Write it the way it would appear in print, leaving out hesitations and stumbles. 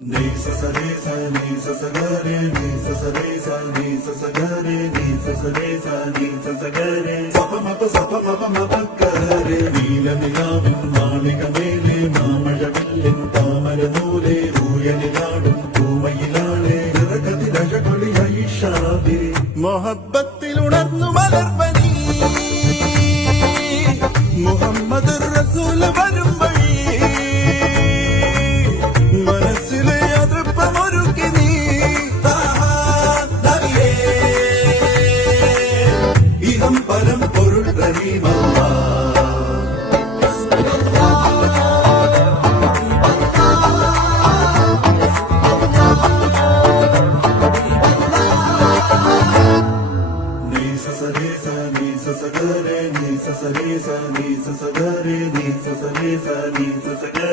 Ni sa sa re sa ni sa sa ga re ni sa sa re sa ni sa sa ga re ni sa sa re sa ni sa sa ga re sa pa ma pa ga re നീല നിലാവിൻ മാളിക മേലെ